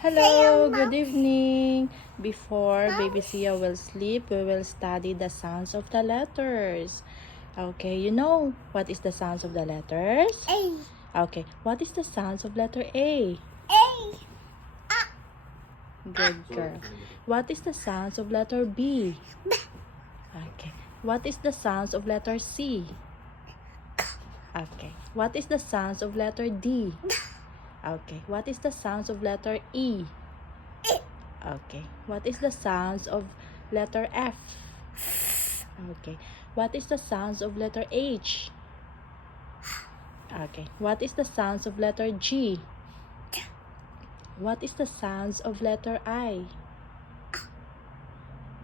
Hello, good evening. Before baby Sia will sleep, we will study the sounds of the letters. Okay, you know what is the sounds of the letters? A. Okay, what is the sounds of letter A? A. Good girl. What is the sounds of letter B? Okay. What is the sounds of letter C? Okay. What is the sounds of letter D? Okay. What is the sounds of letter E? Okay. What is the sounds of letter F? Okay. What is the sounds of letter H? Okay. What is the sounds of letter G? What is the sounds of letter I?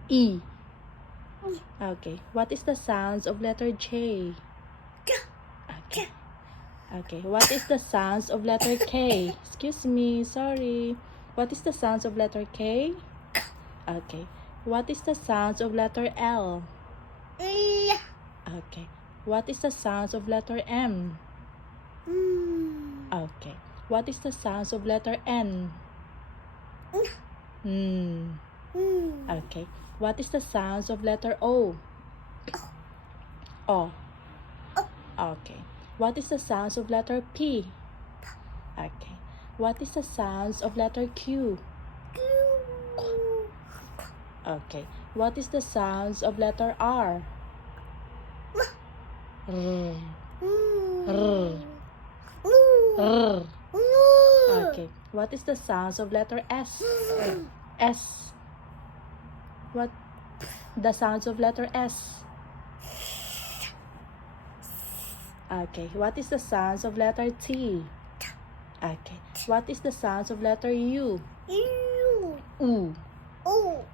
E. Okay. What is the sounds of letter J? Okay. Okay. What is the sounds of letter K? Excuse me. Sorry. What is the sounds of letter K? Okay. What is the sounds of letter L? Okay. What is the sounds of letter M? Okay. What is the sounds of letter N? Okay. What is the sounds of letter O? O. Okay. What is the sounds of letter P? Okay. What is the sounds of letter Q? Okay. What is the sounds of letter R? R. R. R. Okay. What is the sounds of letter S? S. What the sounds of letter S? Okay. What is the sounds of letter T? Okay. What is the sounds of letter U? U.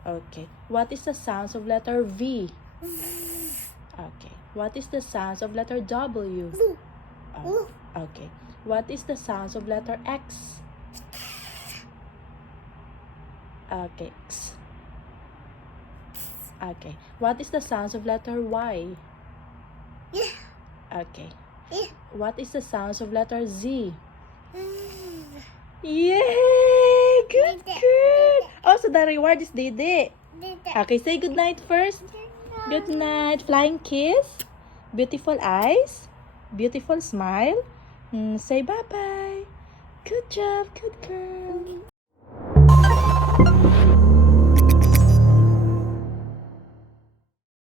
Okay. What is the sounds of letter V? Okay. What is the sounds of letter W? Okay. What is the sounds of letter X? Okay. X. Okay. What is the sounds of letter Y? Okay. What is the sounds of letter Z? Yay! Good, good. Also, the reward is Dede. Okay, say good night first. Good night. Flying kiss. Beautiful eyes. Beautiful smile. Say bye-bye. Good job. Good girl.